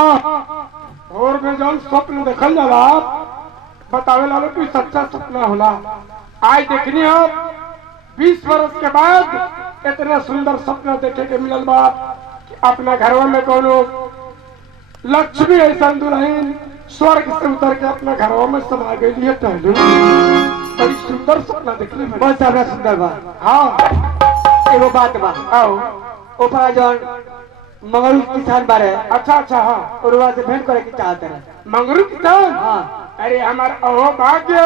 और में जौन स्वप्न देखल जाला बतावे लालो कोई सच्चा सपना होला। आज देखनी हो 20 वर्ष के बाद इतना सुंदर सपना देखे के मिलल बा कि अपना घरवा में कोनो लक्ष्मी ऐसा दुल्हन स्वर्ग से उतर के अपना घरवा में समा गई है। टहलू बड़ी सुंदर सपना देखने में बहुत ज्यादा सुंदर बा। हाँ एगो बात बा आओ ओपरा जौन मंगरू किसान बारे। अच्छा अच्छा हाँ उरवा से भेंट करे की चाहते हैं। मंगरू किसान हाँ अरे हमार अहो भाग्य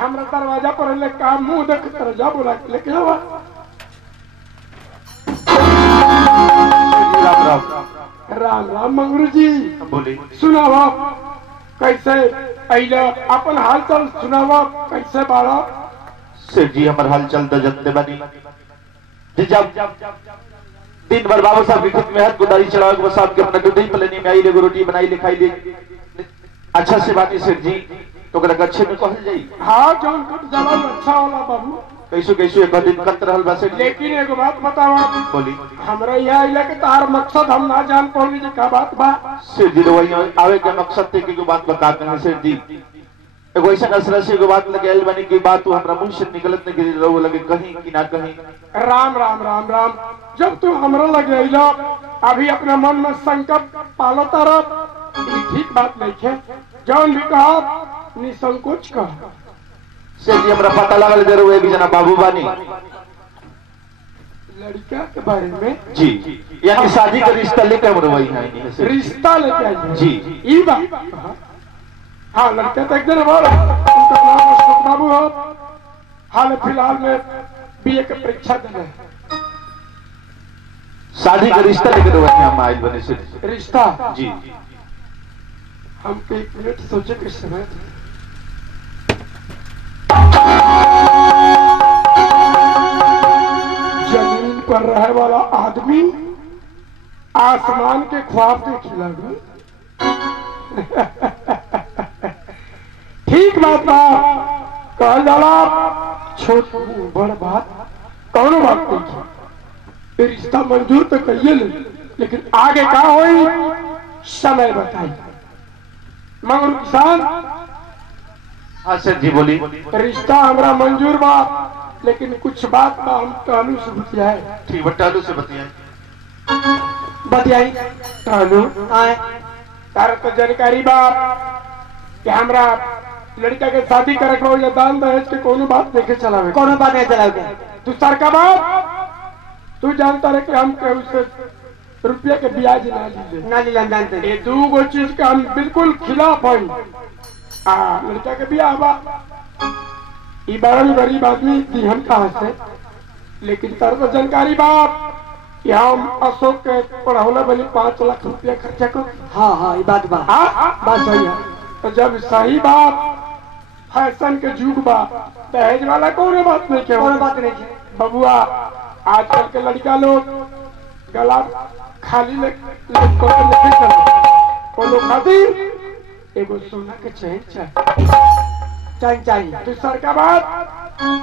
हमरा दरवाजा पर ले का मुंह देख कर जा बोला लेके आवा। राम राम राम राम मंगरू जी बोली सुनावा कैसे अइला अपन हाल चाल सुनावा कैसे बाड़ा। सेठ जी हमार हाल चल जनते बनी जी जब दिन भर बाबू साहब के खेत में हाथ गुदारी चलावे के साहब के अपना दूध पलनी में आई ले रोटी बनाई ले खाई ले अच्छा से बात सेठ जी तो करा अच्छे में कहल जाई। हाँ जौन कट जाला अच्छा होला बाबू कैसो कैसो एक दिन कत रहल बा सेठ जी। लेकिन एगो बात बतावा बोली हमरा यहाँ आइला के तार मकसद हम ना जान पौली जी का बात बा। सेठ जी वही आवे के मकसद थे कि बात बता कहे सेठ जी एगो ऐसा असरा से एगो बात लगे आइल बनी की बात तू हमरा मुंह से निकलत नहीं गिरी रहो लगे कहीं कि ना कहीं। राम राम राम राम जब तू हमरा लगे आइला अभी अपने मन में संकट पालो तरफ ठीक बात नहीं है जौन भी कहा निसंकोच कहा। सेठ जी हमरा पता लगल जरूर एक जना बाबू बानी लड़का के बारे में जी यानी शादी का रिश्ता लेकर हम वही है रिश्ता लेके आई जी ई बात। हाँ लड़का तो एक दिन बोल उनका नाम अशोक बाबू हो हाल फिलहाल में बीए की परीक्षा देने शादी का रिश्ता लेकर वही हम आइल बने से रिश्ता जी हमको 1 मिनट सोचे के समय जमीन पर रहे वाला आदमी आसमान के ख्वाब देखे लगे। ठीक बात बा कहल जाला छोट बड़ बात कौनो बात नहीं रिश्ता मंजूर तो कहिए ले लेकिन आगे का होई समय बताई। मंगरू किसान हाँ सर जी बोली रिश्ता हमरा मंजूर बा लेकिन कुछ बात बा हम कहलू से बतियाए। ठीक बटालू से बतियाए बतियाई कहलू आए तार तो जानकारी बा कि हमरा लड़का के शादी करे के या दान दहेज के कोनो बात देखे चलावे कोनो बात नहीं चलाओगे। तू सरका बात तू जानता रहे कि हम के उससे रुपया के ब्याज ना लीजिए ना लीला जानते ये दो चीज का हम बिल्कुल खिलाफ हैं। लड़का के ब्याह बा ई बड़न गरीब आदमी दिहन कहाँ से लेकिन तार तो जानकारी बा कि हम अशोक के पढ़ौला बनी 5 लाख रुपया खर्चा कर। हाँ हाँ ये बात बा बात सही है। तो जब सही बात फैशन के जुग बा दहेज वाला कोनो बात नहीं के कोनो बात नहीं है बबुआ आजकल के लड़का लोग गला खाली लेके चलो कोनो खातिर एगो सोना के चैन चाहिए चाहिए दूसर का बात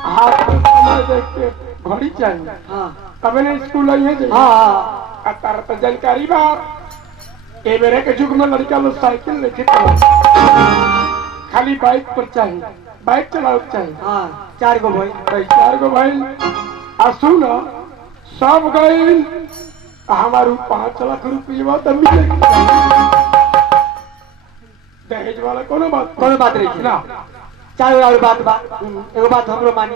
हाथ में समय देख के घड़ी चाहिए। हाँ कभी नहीं स्कूल आई है हाँ तार तो जानकारी बा ए मेरे के युग में लड़का लोग साइकिल लेके चलो खाली बाइक पर चाहिए बाइक चलाओ चाहिए। हाँ 4 गो भाई 4 गो भाई आसू ना सब गई हमारू 5 लाख रुपया तो मिलेगी दहेज वाला कोनो बात नहीं ना। 4 और बात बा एगो बात हमरो मानी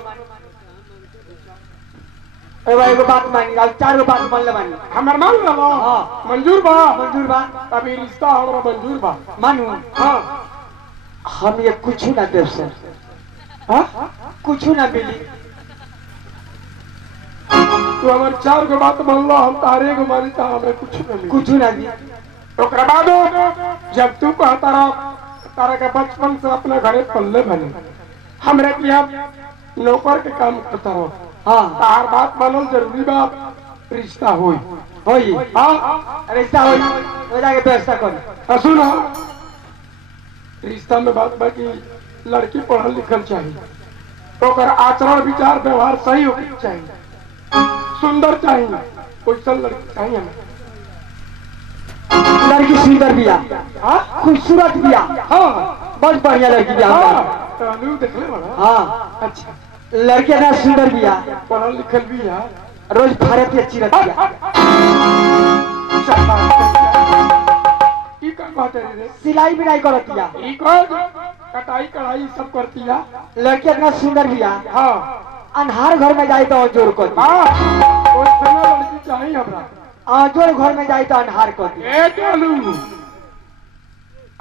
एगो बात मानी और 4 गो बात मान ले मानी हमार मान रहा हाँ मंजूर बा अभी रिश्ता हमारा मंजूर बा मानू। हाँ हम ये कुछ ना देव सर कुछ ना मिली तू हमारे 4 गो बात मान लो हम तारे गो मानी तो हमें कुछ ना दी ओकरा बाद जब तू कहता तारा के बचपन से अपने घरे पल्ले बने हमरे के यहाँ नौकर के काम करता रहो। हाँ तार बात मानल जरूरी बा रिश्ता होई हाँ रिश्ता हो जाके व्यवस्था कर सुना रिश्ता में बात बा कि लड़की पढ़ल लिखल चाहिए ओकर आचरण विचार व्यवहार सही होना चाहिए सुंदर चाहिए कोई सल लड़की चाहिए हमें लड़की सुंदर बिया, खूबसूरत बिया, हाँ बहुत बढ़िया लड़की बिया। टहलू देखले बड़ा। हाँ अच्छा लड़की ना सुंदर बिया, पढ़ल लिखल भी है। रोज भारत अच्छी रहती है। ई का बात है रे? सिलाई बिनाई करती है, ई कौन कटाई कढ़ाई सब करती है। लड़की इतना सुंदर बिया, हाँ अनहार घर में जाए तो जोर कर दी, हाँ ओइ समय लड़की चाहिए हमरा। जोर घर में जाए तो अनहार कर दी। ए टहलू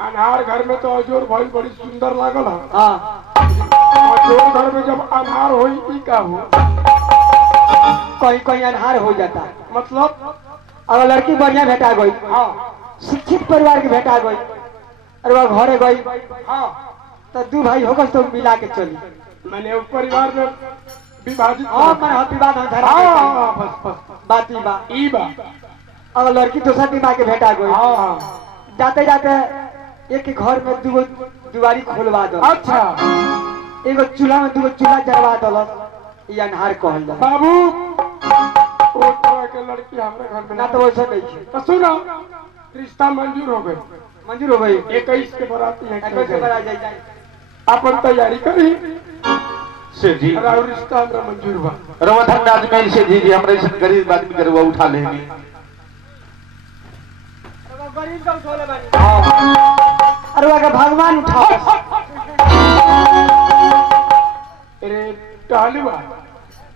अनहार घर में तो अजोर भाई बड़ी सुंदर लागल है। हाँ अजोर घर में जब अनहार होई ई का हो? कहीं कहीं अनहार हो जाता, मतलब अगर लड़की बढ़िया भेटा गई, हाँ शिक्षित परिवार की भेटा गई, और वह घरे गई हाँ तो दू भाई होकर तो मिला के चली। मैंने उस परिवार में विभाजित हाँ मन हती बात हम धरा हाँ बस बात ही बा। ई बा। अगर लड़की दूसरा दिमाग के भेटा गई, हाँ जाते जाते एक ही घर में दूगो दुआरी खोलवा दो, अच्छा एगो चूल्हा में दूगो चूल्हा जलवा दो, ये अनहार कहल जाला। बाबू ओ तरह के लड़की हमारे घर में ना तो वैसा नहीं है। तो सुनो रिश्ता मंजूर हो गए, मंजूर हो गई, 21 के बराती है कैसे करा जाए? अपन तैयारी करी सेठ जी और रिश्ता हमरा मंजूर बा। रवधन आदमी से जी हमरे से गरीब आदमी करे वो उठा लेनी। गरीब का उठोले बानी, अरे वाके भगवान उठा। अरे टहलू बा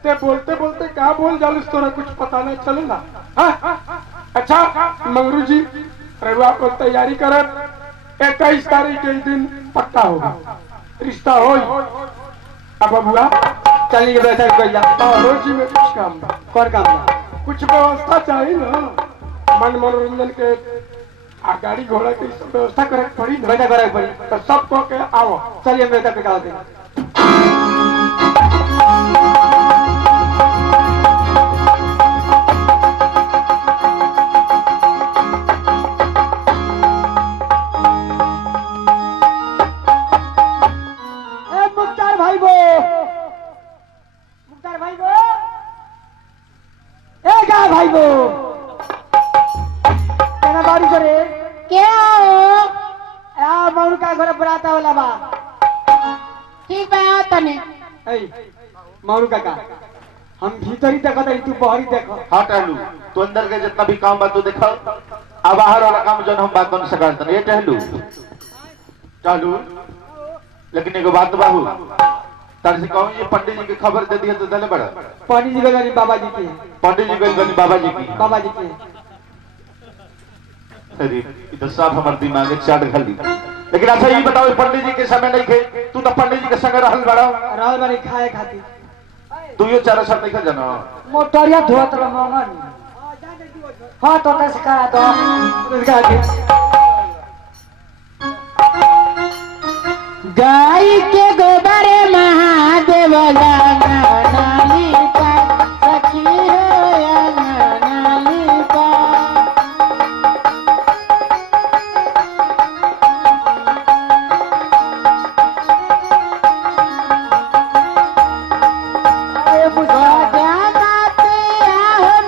ते बोलते बोलते क्या बोल जालूस तोरा कुछ पता नहीं चलेला। हाँ? अच्छा मंगरू जी रविवार को तैयारी करे, 21 तारीख के दिन पक्का होगा रिश्ता हो। अब बबुआ चलिए बैठा कोई जा, रोजी में कुछ काम बा। कौन काम बा? कुछ व्यवस्था चाहिए ना, मन मनोरंजन के आ गाड़ी घोड़ा के सब व्यवस्था करे के पड़ी ना। बैठा करे पड़ी, तो सब को के आओ। चलिए बैठा पे का दे। मुख्तार भाई वो, मुख्तार भाई वो, ए क्या भाई वो, क्या बारी करे? क्या हो? आ मौर का घर बराता वाला बा। ठीक बा तने। ए मौर का हम भीतरी देखा था, तू बाहरी देखा। हाँ टहलू तो अंदर के जितना भी काम बा तू देखा, अब बाहर वाला काम जो हम बात बन सका ये टहलू टहलू। लेकिन एगो बात बाबू तार से कहूँ, ये पंडित जी की खबर दे दी है तो दले बड़ा। पंडित जी गई बाबा जी की, पंडित जी गई बाबा जी की, बाबा जी की। अरे ये तो सब हमारे दिमाग में चाट घली। लेकिन अच्छा ये बताओ पंडित जी के समय नहीं खे, तू तो पंडित जी के संग रहल बड़ा, रहल बानी खाए खाती। तू यो चारों सब नहीं खा जाना। मोटरिया धोत रहा मंगन। हाँ तो कैसे करा दो उसका आगे। गाय के गोबर महादेव नालिका सखी हो नालिका।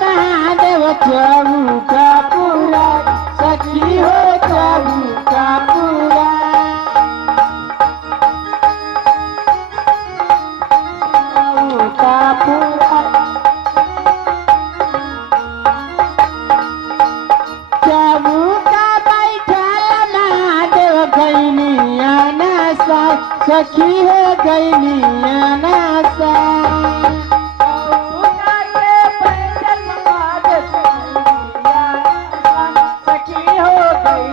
महादेव चबू का पूरा सखी हो चबू का पूरा। सखी हो गई नासा सखी हो गई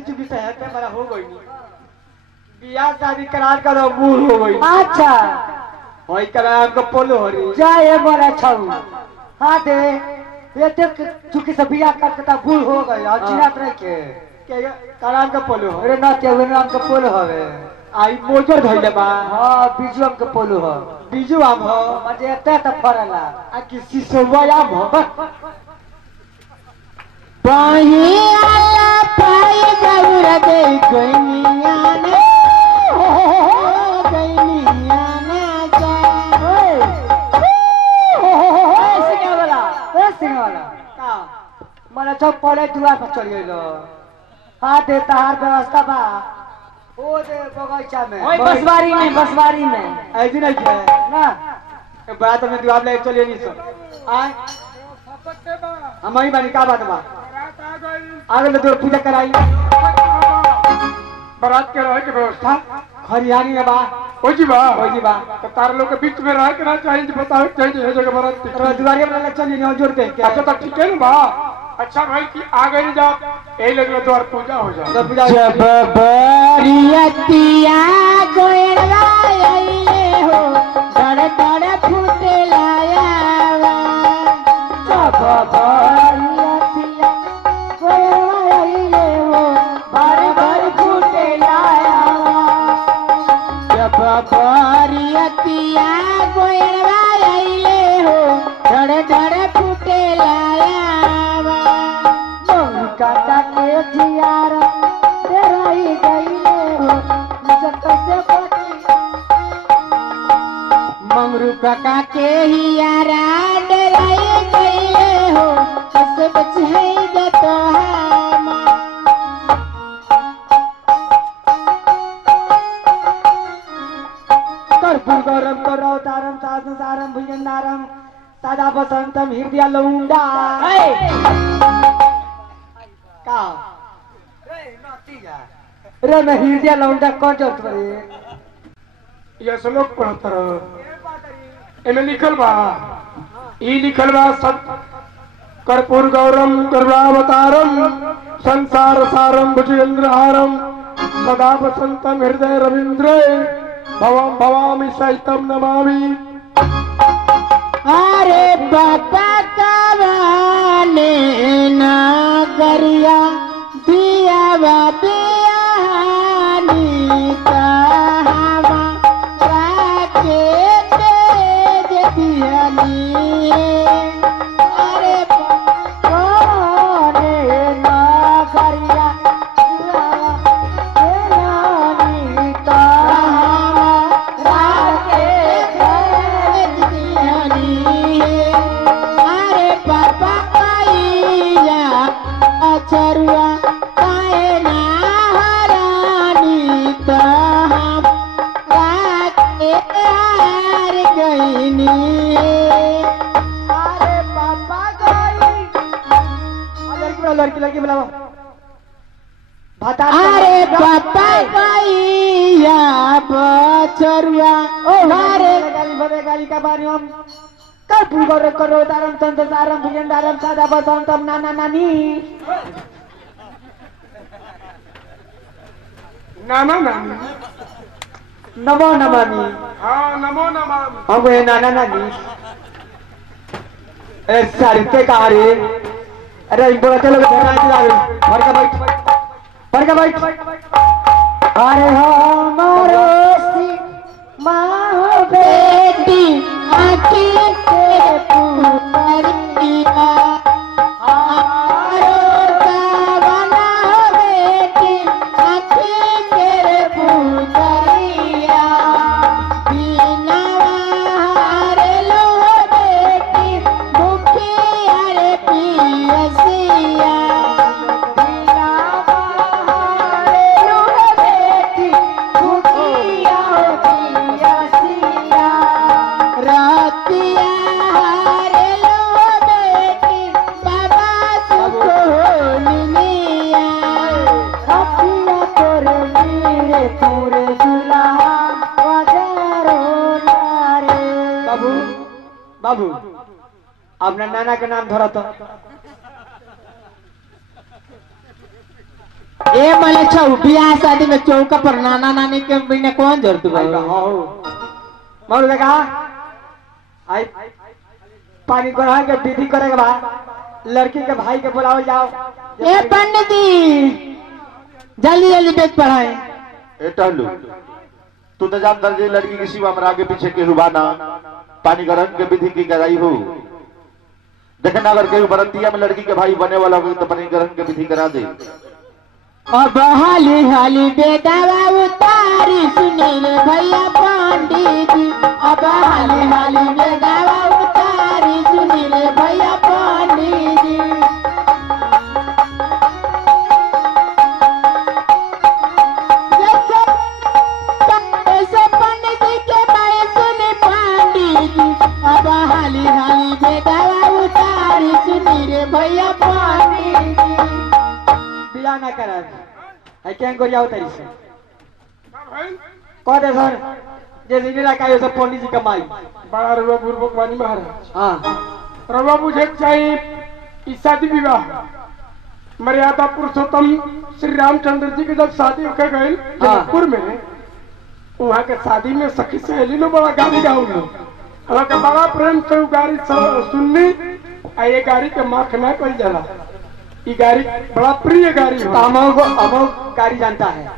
चुकी से बड़ा हो गई बियाह शादी करार का बूढ़ हो गई। अच्छा वही करार को पोलो हो रही जाए बड़ा छऊ। हाँ दे ये देख चुकी से बियाह करके बूढ़ हो गई और चिरात रह के करार का पोलो हो। अरे ना तेरे नाम का पोल हवे। आई मोजर धइले बा। हाँ बीजू आम के पोल हो। बीजू आम हो मजे एते त फरला। आ किसी सोवा आम हो। पाही आला पाई गौर दे गइनिया ने गइनिया ने जा दुआर पर चल गइलो। हाँ दे तहार व्यवस्था बा ओ दे बगीचा में ओए बसवारी में ऐसी नहीं क्या ना बात में दुआर ले चलिए नहीं सो आए हम ही बानी का बात बा आगे तो पूजा कराई बारात के रहे के व्यवस्था खरियानी है बा ओ जी बा तो तार लोग के बीच में रह के ना चाहिए तो बताओ चाहिए है जगह बारात दुआरिया में ले चलिए नहीं जोड़ के अच्छा तो ठीक है ना बा अच्छा भाई कि आ गए जा यही लगे द्वार पूजा हो जाए तो पूजा जब बरियतिया गोयरवा आइले हो डर डर फूटे लायावा जब बरियतिया गोयरवा आइले हो भर भर फूटे लायावा जब बरियतिया गोयरवा आइले हो डर डर फूटे लायावा काटा के जियार तेराई गईले हो जत से पटी मंगरू काका के हियारा डराई गईले हो कसे बचे जत हम कर्पूर गौरम करो तारम साधन सारम भुजंडारम सदा बसंतम हृदय लौंडा का रे मैं हृदय लौंडा कौन जरूरत पड़े ये श्लोक पढ़ता रहो इनमें लिखल बा ई लिखल बा सब कर्पूर गौरम कर्वावतारम संसार सारम भुजेंद्रहारम सदा वसंतम हृदय रविंद्र भवम भवामि सहितम नमामि अरे बाबा कवाने ना करिया दिया बाबियानी कहावा राके तेज दियानी अरे कवाने ना करिया दिया बाबियानी कहावा राके तेज दियानी अरे पापा कइया अचरुआ काहे ना हरानी त हम राके हार गईनी अरे पापा गई लड़की बुलाओ भाता अरे पापा कइया बचरुआ अरे गाली का बारी हम कर्पूर गौरम करो तारम तंत्र सारम भुजंडारम सदा बसंतम नाना नानी नाना नानी नमो नमामि हाँ नमो नमामि हम ये नाना नानी अरे सारिते कहा रे अरे बोला चलो भर का बैठ अरे हमारो माँ बेटी आखी तेरे पुतरिया आरो कावना बेटी आखी तेरे पुतरिया बिना हारे लो बेटी भूखी अरे पियसिया बिना हारे लो बेटी भूखी पियसिया रातिया हारे लो बेटी बाबा सुनिया रतिया तोरे मीरे पूरे दुल्हा वजारो नारे बाबू बाबू अपना नाना के नाम धरा तो ए मले छौ बियाह शादी में चौका पर नाना नानी के बिना कौन जरूरत बा मौलवी ने कहा आई पानी गढ़ा के विधि करेगा बा लड़की के भाई के बुलाओ जाओ ए पंडित जी जल्दी जल्दी बेच पढ़ाए ए टहलू तू तो जानता है लड़की के सिवा हमरा आगे पीछे के रुबाना पानी गरम के विधि की कराई हो देखना अगर कहीं बरतिया में लड़की के भाई बने वाला हो तो पानी गरम के विधि करा दे अब हाली हाली बेदावा उतारी सुनील भैया पंडित जी अब हाली हाली बेदावा उतारी सुनील भैया पंडित जी की अब हाली हाली बेगावा उतारी सुनी रे भैया पानी की बिया ना करा है क्या गोरिया उतारी से कह दे सर जे जिनेरा कायो सब पंडित जी कमाई बड़ा रुआ बुर्बक वानी महाराज हाँ रवा मुझे चाहिए ई शादी विवाह मर्यादा पुरुषोत्तम श्री रामचंद्र जी के जब शादी होके गई जनकपुर में वहाँ के शादी में सखी सहेली लो बड़ा गाड़ी गाऊंगा वहाँ के बड़ा प्रेम से गाड़ी सुननी आ ये गाड़ी के माख ना कोई जला ये गाड़ी बड़ा प्रिय गाड़ी तो हम गाड़ी जानता है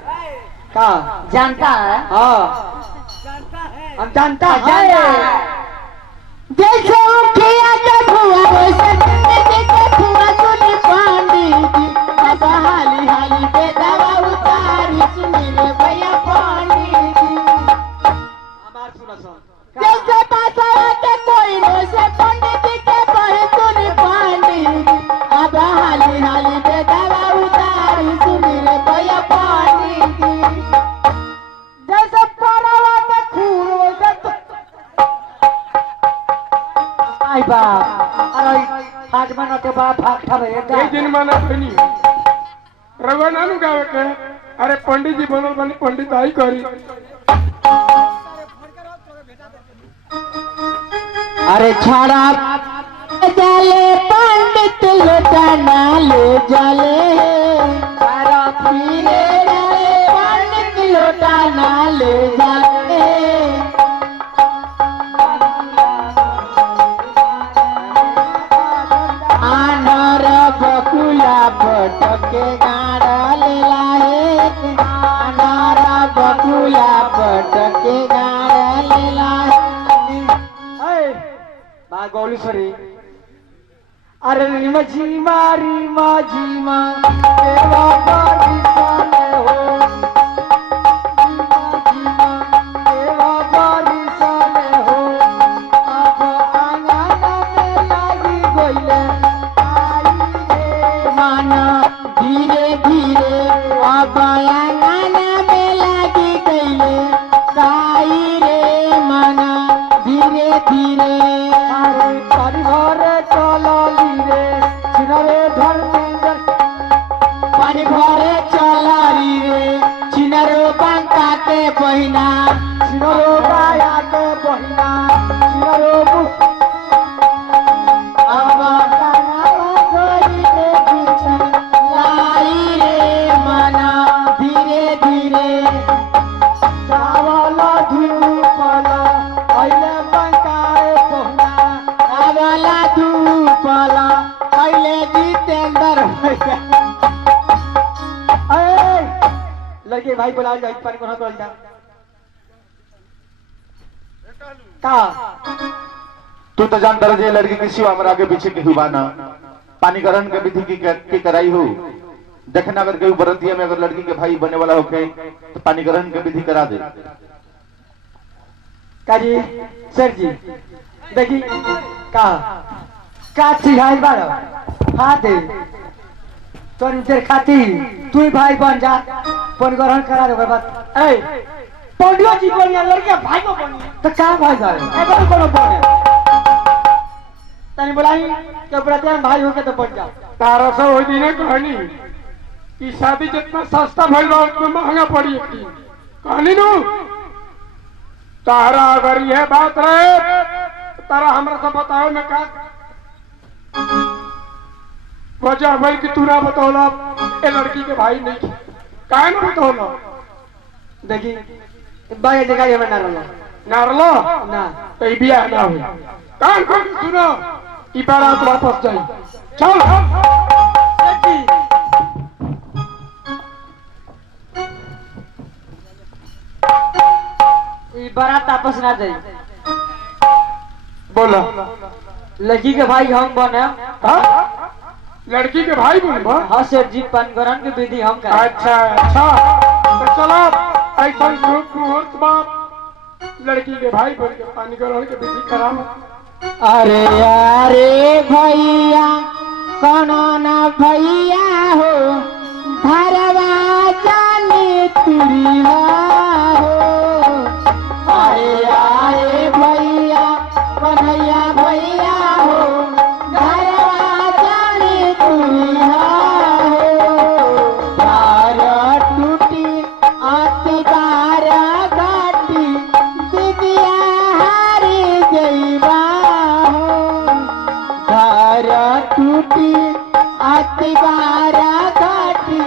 का जानता है हाँ हम जानता है जैसे उठिया के धुआ वैसे जिंदगी के धुआ सुनी पंडित जी अब हाली हाली बेदावा उतारी सुनी रे भैया पंडित जी हमार सुनो सुन जैसे पासा के कोई वैसे पंडित जी के बहे सुनी पंडित जी अब हाली हाली बेदावा उतारी सुनी रे भैया पंडित जी जैसे परवा के खून वैसे आई बाप अरे आज मना के बाप भाग था भैया एक दिन माना बनी रवा नानू गावे के अरे पंडित जी बनल बनी पंडित आई करी अरे छाड़ा जाले पंडित लोटाना ले जाले सारा पीरे जाले पंडित लोटाना ले जाले आनर बकुला पटके गाड़ा ले लाए आनर बकुला पटके गाड़ा ले लाए बा गौलीश्वरी अरे रीमा जीमा तेरा बारी साले हो रीमा तेरा बारी साले हो अब आंगन में लागी गोइले आई रे माना धीरे धीरे अब आंगन में लागी गईले काई रे माना धीरे धीरे अरे परिवार चलली रे सिनरे धर्मेंद्र पानी भरे चलारी रे चिनरो बांका के बहिना सिनरो गाया के बहिना सिनरो अब कानावा गईले बिछन लाई रे माना धीरे धीरे चावल धूपल अइले बंकाए बहिना आवला धूपला पहले जितेंद्र भैया लड़के भाई बोला जाए पर कोना कर जा का तू तो जानता रहे लड़की के सिवा हमारे आगे पीछे की हुआ ना पानी ग्रहण के विधि की कराई हो देखना अगर कहीं बरतिया में अगर लड़की के भाई बने वाला होके तो पानी ग्रहण के विधि करा दे काजी सर जी देखी का सिखाई बार हाँ दे तोर उधर खाती तू ही भाई बन जा पन ग्रहण करा दे बात ए पंडिया जी बनिया लड़कियां भाई को बनिया तो का भाई जाए एकर कोनो बने तनी बोलाई के प्रत्यान भाई होके तो बन जा तारा से होई दिन कहानी ई शादी जितना सस्ता भइल बा उतना महंगा पड़ी एक कहानी नु तारा अगर यह बात रहे तारा हमरा से बताओ ना का वजह भइल कि तू ना बतौला ए लड़की के भाई नहीं काहे ना बतौला देखी बाय जगह में ना रहलो नारलो ना तो ई बियाह ना हुई कान खोल के सुनो ई बारात वापस जाई चल ई बारात वापस ना जाई बोला लड़की के भाई हम बने हाँ? लड़की के भाई बोल हाँ सर जी पनगरण की विधि हम करें अच्छा अच्छा तो चलो ऐसा शुभ मुहूर्त बाप लड़की के भाई बोल के पानी ग्रहण के विधि कराओ अरे अरे भैया कौनो ना भैया हो भरवा जाने तुरिया हो अरे अरे भैया दीवारा घाटी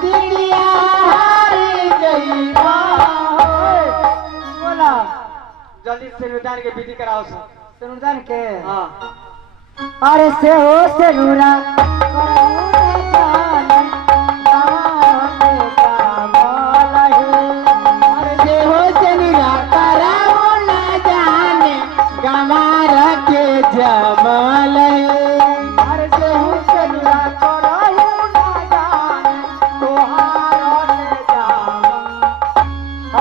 दिलिया हारी जइबा बोला जल्दी सिनुदान के विधि कराओ सर। सिनुदान के हाँ अरे से हो सेनुरा अरे जे हो सेनुरा कराओ ना जाने गंवारा के जमल अरे से हो सेनुरा कराओ ना जाने तोहार ले जाम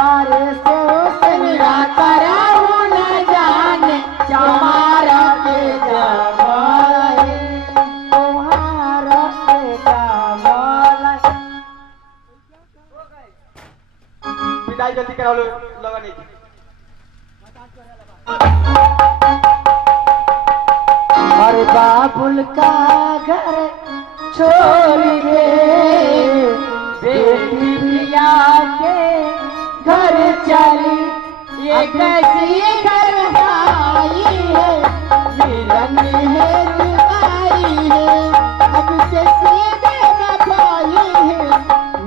अरे से हो सेनुरा कराओ ना जाने गंवारा के जमल तोहार ले जाम विदाई जल्दी कराओ लगा नहीं अरे बाबुल का घर छोड़ के बेटी पिया के घर चली ये कैसी घर आई है मिलन है जुदाई है अब कैसी बेवफाई है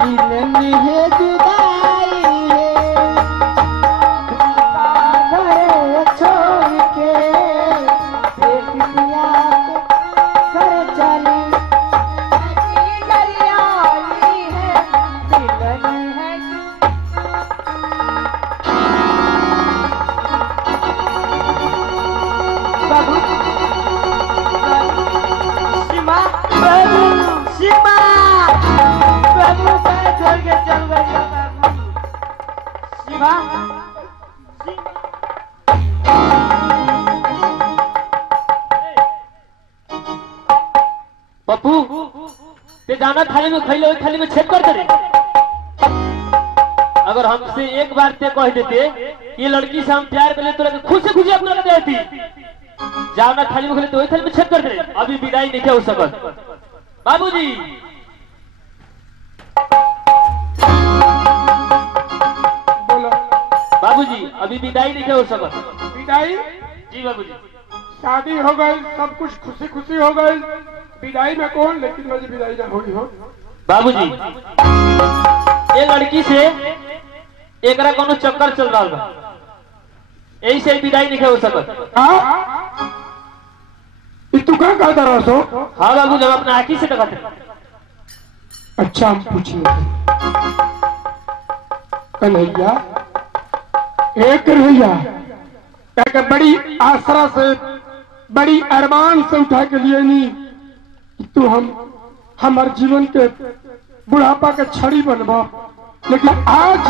मिलन है जुदाई है घर छोड़ के बेटी पिया के घर चली घर आई है मिलन है बाबू सीमा बाबू सीमा बाबू मैं छोड़ के चल गया बाबू सीमा पप्पू ते जाना थाली में खैले थाली में छेद कर दे। अगर हमसे एक बार ते कह देते कि ये लड़की से हम प्यार कर ले तो खुद से खुशी अपना लग देती जाना थाली में खैले तो वही थाली में छेद कर दे। अभी विदाई नहीं हो सकत बाबूजी। बोलो बाबूजी अभी विदाई नहीं हो सकत। विदाई जी बाबूजी। शादी हो गई सब कुछ खुशी खुशी हो गई विदाई में कौन लेकिन मुझे विदाई ना होगी हो बाबूजी ये लड़की से एकरा कोनो चक्कर चल रहा बा यही से विदाई नहीं हो सकत। हाँ तू क्या कहता रहा सो हाँ बाबू जब अपना आँखी से देखा था। अच्छा हम पूछिए कन्हैया एक कन्हैया क्या बड़ी आसरा से बड़ी अरमान से उठा के लिए नहीं कि तू हमारे जीवन के बुढ़ापा के छड़ी बनवा लेकिन आज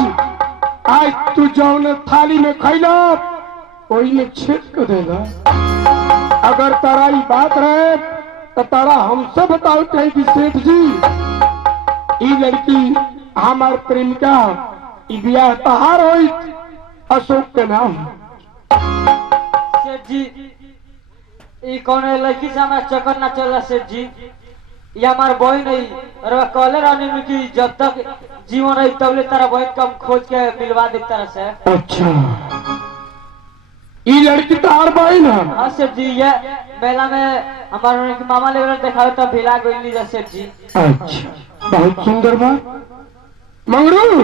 तू जौन थाली में खैला वही में छेद कर देगा। अगर तारा ये बात रहे तो तारा हमसे बताओ कहीं कि सेठ जी ये लड़की हमार प्रेमिका ब्याह तहार हो अशोक के नाम। सेठ जी ये कौन लड़की से हमारा चक्कर ना चल रहा सेठ जी ये हमारे बहन नहीं और कहले रहने में कि जब तक जीवन रही तब ले तारा बहन कम खोज के मिलवा दे तरह से। अच्छा ये लड़की तहार बहन है। हाँ सेठ जी ये मेला में हमारे मामा ले देखा तब भिला गई सेठ जी। अच्छा बहुत सुंदर बात मंगरू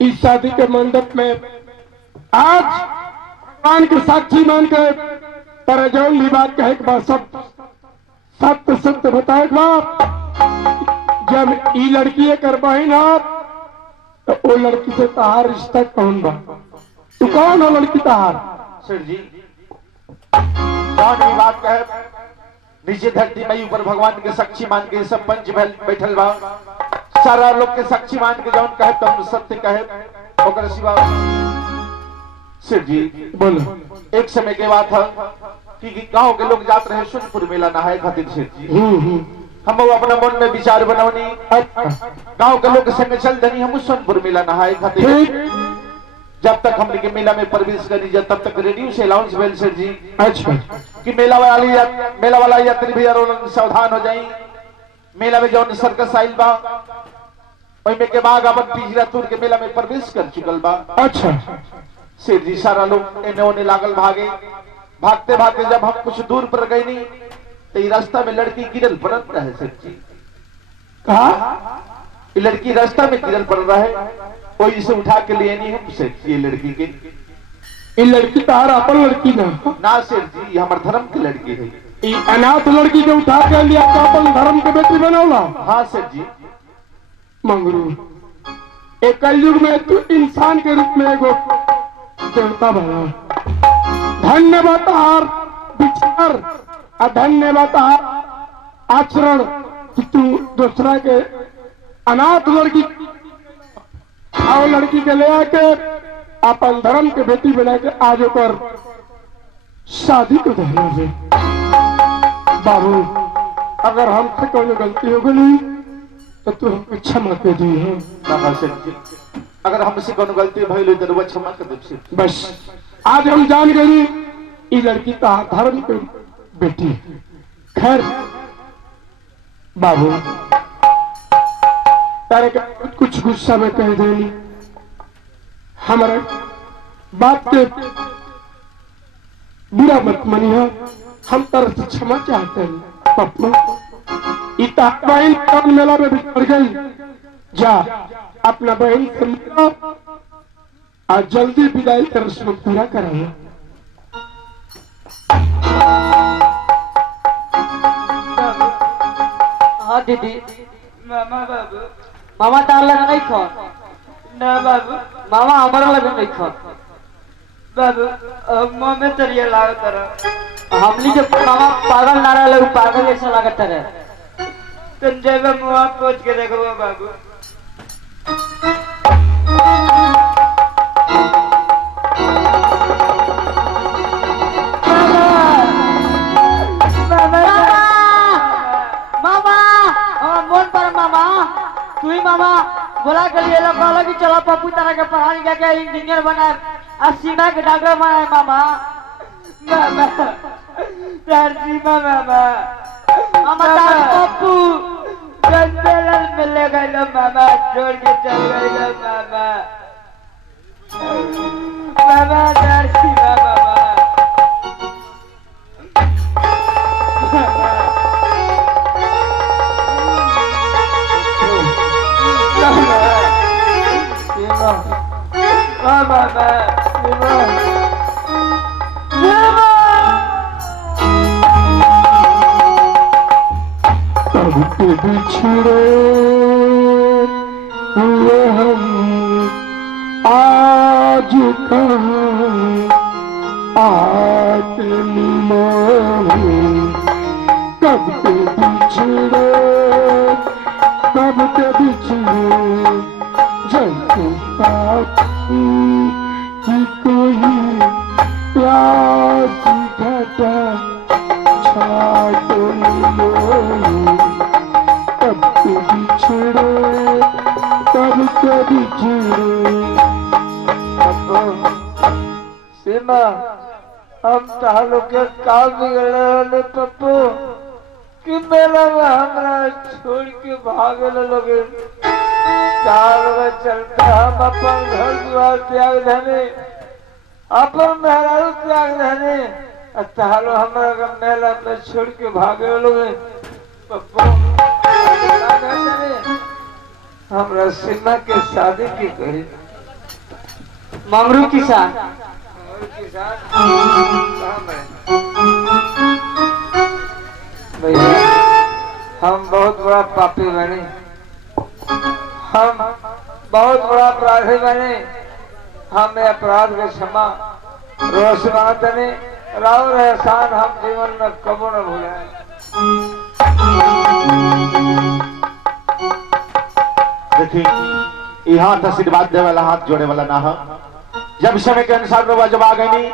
इस शादी के मंडप में आज भगवान के साक्षी मान के तेरे जौन भी बात कहे के बाद सब सत्य सत्य बताए के बाद जब ई लड़की कर बहन है तो वो लड़की से तहार रिश्ता कौन बा तू कौन हो लड़की तहार। सेठ जी जौन भी बात कहे नीचे धरती मई ऊपर भगवान के साक्षी मान के सब पंच बैठल बा सारा लोग के साक्षी मान के जौन कहे तुम सत्य कहे ओकर सिवा। सेठ जी बोलो एक समय के बात है कि गांव के लोग जात रहे सोनपुर मेला नहाए खातिर। सेठ जी हम अपना मन में विचार बनौनी गांव के लोग संग चल दनी हम सोनपुर मेला नहाए खातिर। जब तक हमने के मेला में प्रवेश करी तब तक रेडियो से अनाउंस भेल सेठ जी अच्छा कि मेला वाला यात्री भैया सावधान हो जाई मेला में जौन सर्कस आइल बा ओइमे के बाद अपन पिछला टूर के मेला में प्रवेश कर चुकल बा। अच्छा सेठ जी सारा लोग एने ओने लागल भागे भागते भागते जब हम कुछ दूर पर गए नहीं तो ये रास्ता में लड़की गिरल पड़त रहा है सेठ जी। कहा ये लड़की रास्ता में गिरल पड़ रहा है, कोई इसे उठा के लिए नहीं हम सेठ जी। ये लड़की के ये लड़की तार अपन लड़की ना सेठ जी, ये हमारे धर्म की लड़की है। ये अनाथ लड़की के उठा के लिया तो अपन धर्म के बेटी बनौला। हाँ सेठ जी। मंगरू एक कलयुग में तू इंसान के रूप में एगो देवता बना। धन्यवाद हार विचार और धन्यवाद हार आचरण कि तू दूसरा के अनाथ लड़की और लड़की के ले आके अपन धर्म के बेटी बना के आज पर शादी को देना है। बाबू अगर हमसे कोई गलती हो गई तो तू हमको क्षमा कर दी है। अगर हमसे कोई गलती भइल तो रुआ क्षमा कर दे। बस आज हम जान गई ये लड़की तो धर्म की बेटी है। खैर बाबू तारे का कुछ गुस्सा में कह देनी, हमारे बात के बुरा मत मनिया, हम तरफ से क्षमा चाहते हैं। पप्पू इतना बहन मेला में बिछड़ गई, जा अपना बहन से मिलो और जल्दी विदाई का रस्म पूरा कराइए। हाँ दीदी। मामा बाबू मामा तार लगे नहीं खो ना बाबू मामा हमारा लगे नहीं खो बाबू मुँह में तरिया लाग तरह हमनी के मामा पागल नारा लगे, पागल ऐसा लागत रहे। तुम जब मुँह पोछ के देखो बाबू। तू ही मामा बोला के लिए लोग कहला कि चलो पप्पू तरह के पढ़ा लिखा के इंजीनियर बनाए और सीमा के डॉक्टर बनाए। मामा मामा तार सीमा मामा मामा तार पप्पू जंगल में ले गए लो मामा, छोड़ के चल गए लो मामा। मामा तार सीमा मामा तब के बिछड़े हुए हम आज कहाँ आके मिले। कब के बिछड़े जैसे साथी की कोई प्यासी घटा छाटो मिले। कब के बिछड़े सीमा हम तालो के काम बिगड़े पप्पू कि मेला में हमरा छोड़ के भागे लगे। चार चलते हम अपन घर द्वार त्याग देने, अपन मेहरारू त्याग देने, तालो हमरा का मेला में छोड़ के भागे लगे। पप्पू हमरा सीमा के शादी की कही मंगरू किसान भैया हम बहुत बड़ा पापी बने, हम बहुत बड़ा अपराधी बने। हमें अपराध के क्षमा रोज मानते नहीं, राव एहसान हम जीवन में कबो न भूलें। देखिए यहाँ आशीर्वाद दे वाला हाथ जोड़े वाला ना हो। जब समय के अनुसार रोवा जब आ गई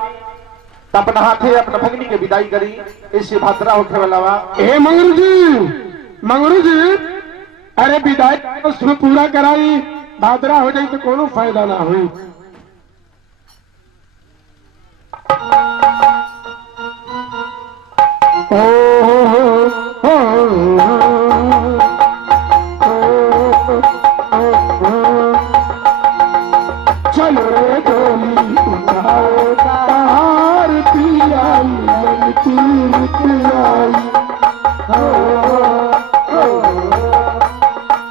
तो अपना हाथे अपना भगनी के विदाई करी, इससे भाद्रा होने वाला बा। हे मंगरू जी अरे विदाई उसमें पूरा कराई, भाद्रा हो जाए तो कोनो फायदा ना हुई। चलो डोली उठाओ तार पिया मिलन की ऋतु आई।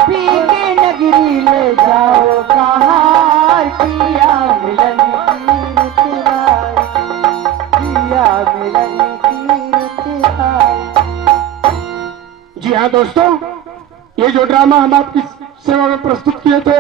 पी के नगरी ले जाओ कहाँ पिया मिलन की ऋतु आई, पिया मिलन की ऋतु आई। जी हाँ दोस्तों, ये जो ड्रामा हम आपकी सेवा में प्रस्तुत किए थे